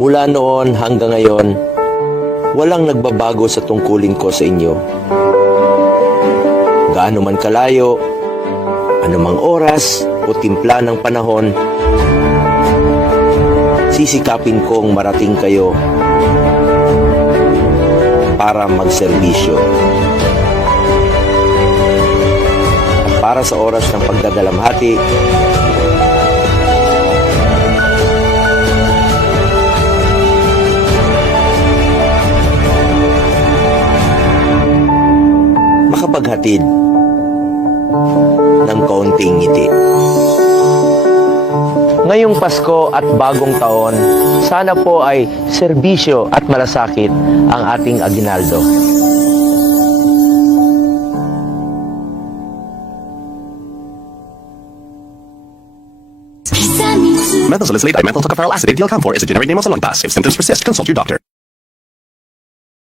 Mula noon hanggang ngayon, walang nagbabago sa tungkulin ko sa inyo. Gaano man kalayo, anumang oras o timpla ng panahon, sisikapin kong marating kayo para magserbisyo. At para sa oras ng pagdadalamhati, makapaghatid ng kaunting ngiti. Ngayong Pasko at bagong taon, sana po ay serbisyo at malasakit ang ating aginaldo. Methylsalicylate dimethyl tocopherol acetate Dielcamphor is a generic name of Salonpas. If symptoms persist, consult your doctor.